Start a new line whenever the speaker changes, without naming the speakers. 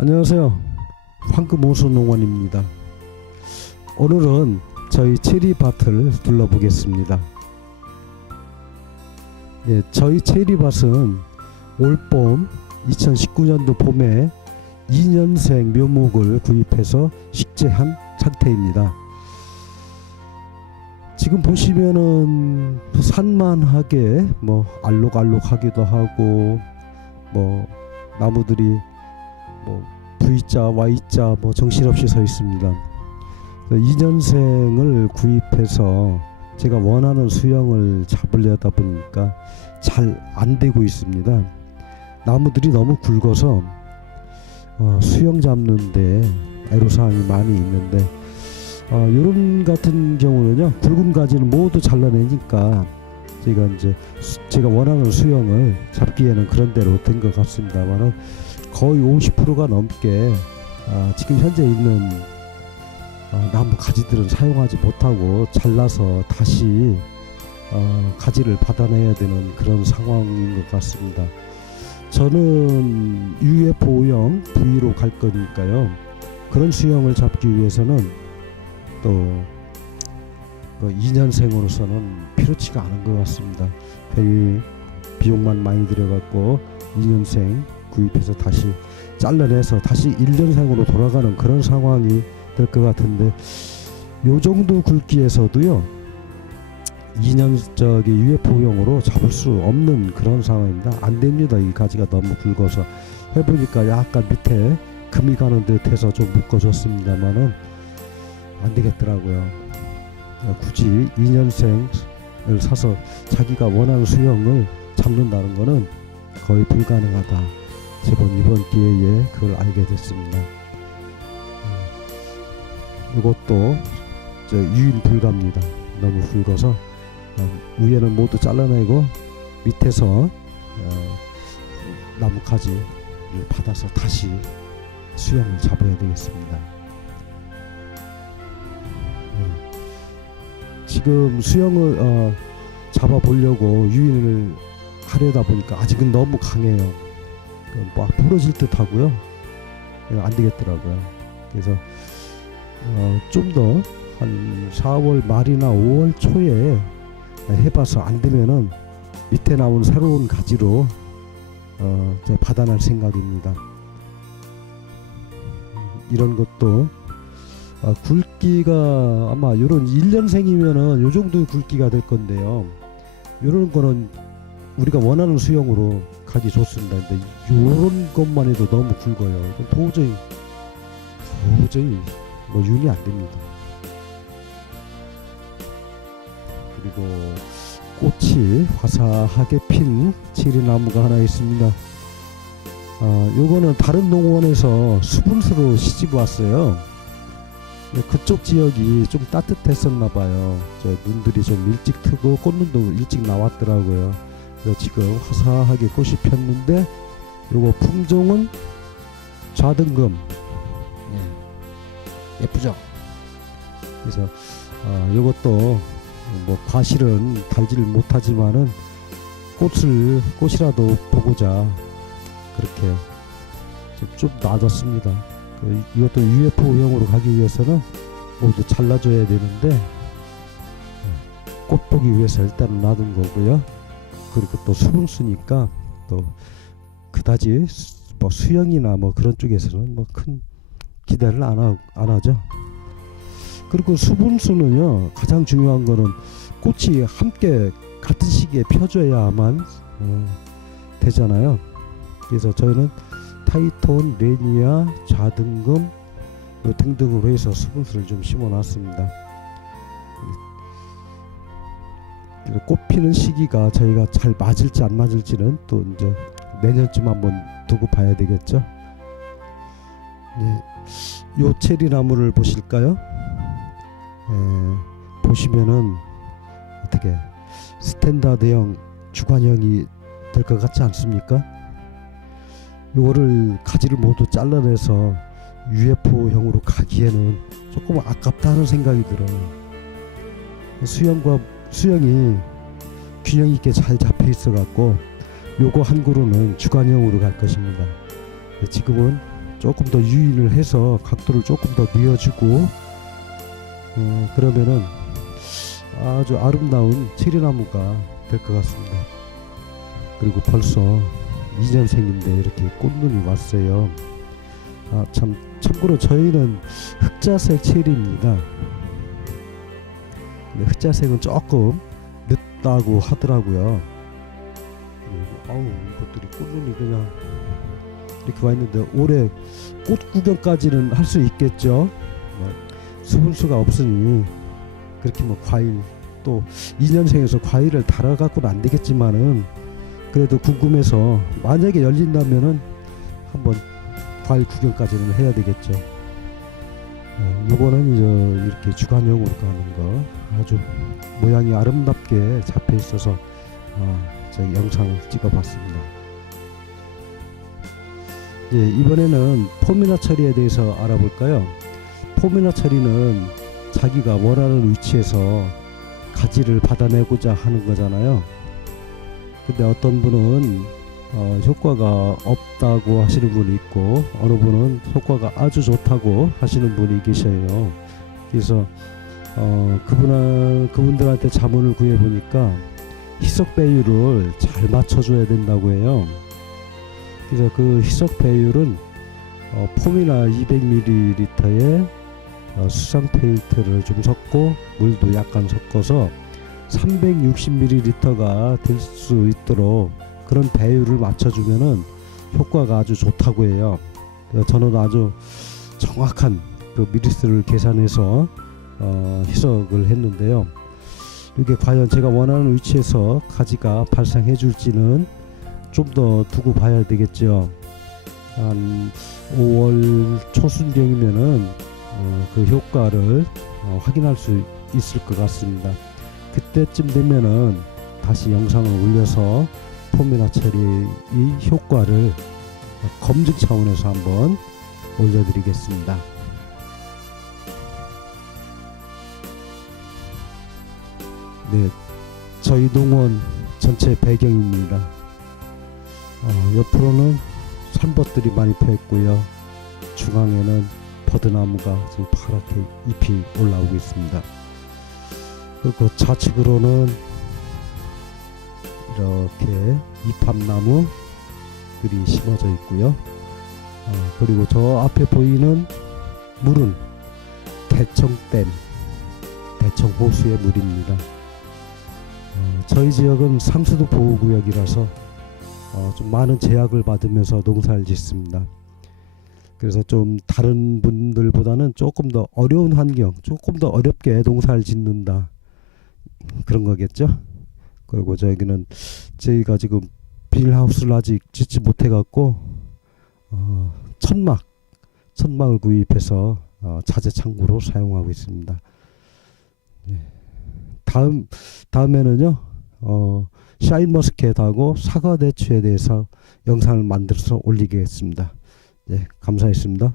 안녕하세요. 황금 호수 농원입니다. 오늘은 저희 체리밭을 둘러보겠습니다. 예, 저희 체리밭은 올봄 2019년도 봄에 2년생 묘목을 구입해서 식재한 상태입니다. 지금 보시면은 산만하게 뭐 알록알록하기도 하고 뭐 나무들이 뭐 V자, Y자 뭐 정신없이 서 있습니다. 2년생을 구입해서 제가 원하는 수영을 잡으려다 보니까 잘 안 되고 있습니다. 나무들이 너무 굵어서 어, 수영 잡는데 애로사항이 많이 있는데 어, 요런 같은 경우는요 굵은 가지는 모두 잘라내니까 제가 이제 수- 제가 원하는 수영을 잡기에는 그런 대로 된 것 같습니다만은 거의 50%가 넘게 아, 지금 현재 있는 어, 나무 가지들은 사용하지 못하고 잘라서 다시 어, 가지를 받아내야 되는 그런 상황인 것 같습니다. 저는 UFO형 V로 갈 거니까요. 그런 수영을 잡기 위해서는 또 그 2년생으로서는 필요치가 않은 것 같습니다. 괜히 비용만 많이 들여갖고 2년생 구입해서 다시 잘라내서 다시 1년생으로 돌아가는 그런 상황이 될 것 같은데 요 정도 굵기에서도요 2년 저기 UFO용으로 잡을 수 없는 그런 상황입니다. 안 됩니다. 이 가지가 너무 굵어서 해보니까 약간 밑에 금이 가는 듯해서 좀 묶어줬습니다만은 안 되겠더라고요. 굳이 2년생을 사서 자기가 원하는 수영을 잡는다는 거는 거의 불가능하다. 제법 이번 기회에 그걸 알게 됐습니다. 음, 이것도 저 유인 불가입니다. 너무 굵어서 어, 위에는 모두 잘라내고 밑에서 어, 나무 가지를 받아서 다시 수영을 잡아야 되겠습니다. 네. 지금 수영을 어, 잡아 보려고 유인을 하려다 보니까 아직은 너무 강해요. 그막 부러질 듯 하고요. 예, 안 되겠더라고요. 그래서 어, 좀 더 한 4월 말이나 5월 초에 해봐서 안 되면은 밑에 나온 새로운 가지로 어, 받아낼 생각입니다. 이런 것도 어, 굵기가 아마 요런 1년생이면은 요 정도 굵기가 될 건데요. 요런 거는 우리가 원하는 수영으로 가기 좋습니다. 근데 요런 것만 해도 너무 굵어요. 도저히 도저히 뭐 윤이 안 됩니다. 그리고 꽃이 화사하게 핀 체리나무가 하나 있습니다. 아, 요거는 다른 농원에서 수분수로 시집 왔어요. 네, 그쪽 지역이 좀 따뜻했었나 봐요. 저 눈들이 좀 일찍 트고 꽃눈도 일찍 나왔더라고요. 그래서 지금 화사하게 꽃이 폈는데 요거 품종은 좌등금. 예. 예쁘죠? 그래서 아, 요것도 뭐 과실은 달지를 못하지만은 꽃을 꽃이라도 보고자 그렇게 좀, 좀 놔뒀습니다. 그, 이것도 UFO형으로 가기 위해서는 모두 잘라줘야 되는데 어, 꽃 보기 위해서 일단 놔둔 거고요. 그리고 또 수분수니까 또 그다지 수- 뭐 수영이나 뭐 그런 쪽에서는 뭐 큰 기대를 안, 하, 안 하죠. 그리고 수분수는요 가장 중요한 거는 꽃이 함께 같은 시기에 펴줘야만 어, 되잖아요. 그래서 저희는 타이톤, 레니아, 좌등금 뭐 등등으로 해서 수분수를 좀 심어놨습니다. 그리고 꽃 피는 시기가 저희가 잘 맞을지 안 맞을지는 또 이제 내년쯤 한번 두고 봐야 되겠죠. 네, 요 체리 나무를 보실까요? 에, 보시면은 어떻게 스탠다드형 주관형이 될 것 같지 않습니까? 요거를 가지를 모두 잘라내서 UFO형으로 가기에는 조금 아깝다는 생각이 들어요. 수영과 수영이 균형 있게 잘 잡혀 있어 갖고 요거 한 그루는 주관형으로 갈 것입니다. 지금은 조금 더 유인을 해서 각도를 조금 더 뉘어주고 어, 그러면은 아주 아름다운 체리나무가 될 것 같습니다. 그리고 벌써 2년생인데 이렇게 꽃눈이 왔어요. 아, 참 참고로 저희는 흑자색 체리입니다. 근데 흑자색은 조금 늦다고 하더라고요. 아우 이것들이 꽃눈이 그냥 이렇게 와 있는데 올해 꽃 구경까지는 할 수 있겠죠. 뭐 수분수가 없으니 그렇게 뭐 과일 또 2년생에서 과일을 달아 갖고는 안 되겠지만은 그래도 궁금해서 만약에 열린다면은 한번 과일 구경까지는 해야 되겠죠. 네, 요거는 이제 이렇게 주간용으로 가는 거 아주 모양이 아름답게 잡혀 있어서 아, 제가 영상을 찍어봤습니다. 예, 이번에는 포미나 처리에 대해서 알아볼까요? 포미나 처리는 자기가 원하는 위치에서 가지를 받아내고자 하는 거잖아요. 근데 어떤 분은 어, 효과가 없다고 하시는 분이 있고 어느 분은 효과가 아주 좋다고 하시는 분이 계셔요. 그래서 어, 그분 그분들한테 자문을 구해 보니까 희석 배율을 잘 맞춰줘야 된다고 해요. 그래서 그 희석 배율은 어, 폼이나 200ml에 어, 수상 페인트를 좀 섞고 물도 약간 섞어서 360ml가 될 수 있도록 그런 배율을 맞춰주면은 효과가 아주 좋다고 해요. 저는 아주 정확한 그 미리수를 계산해서 어, 희석을 했는데요. 이게 과연 제가 원하는 위치에서 가지가 발생해 줄지는 좀 더 두고 봐야 되겠죠. 한 5월 초순경이면은 어, 그 효과를 어, 확인할 수 있을 것 같습니다. 그때쯤 되면은 다시 영상을 올려서 포미나 처리의 효과를 검증 차원에서 한번 올려드리겠습니다. 네, 저희 동원 전체 배경입니다. 어, 옆으로는 산벗들이 많이 펴 있고요. 중앙에는 버드나무가 지금 파랗게 잎이 올라오고 있습니다. 그리고 좌측으로는 이렇게 이팝나무들이 심어져 있고요. 어, 그리고 저 앞에 보이는 물은 대청댐, 대청 호수의 물입니다. 어, 저희 지역은 상수도 보호구역이라서 어, 좀 많은 제약을 받으면서 농사를 짓습니다. 그래서 좀 다른 분들보다는 조금 더 어려운 환경, 조금 더 어렵게 농사를 짓는다 그런 거겠죠. 그리고 저기는 저희가 지금 비닐하우스를 아직 짓지 못해갖고 어, 천막, 천막을 구입해서 어, 자재 창고로 사용하고 있습니다. 예. 다음 다음에는요. 어, 샤인머스켓하고 사과 대추에 대해서 영상을 만들어서 올리겠습니다. 네, 감사했습니다.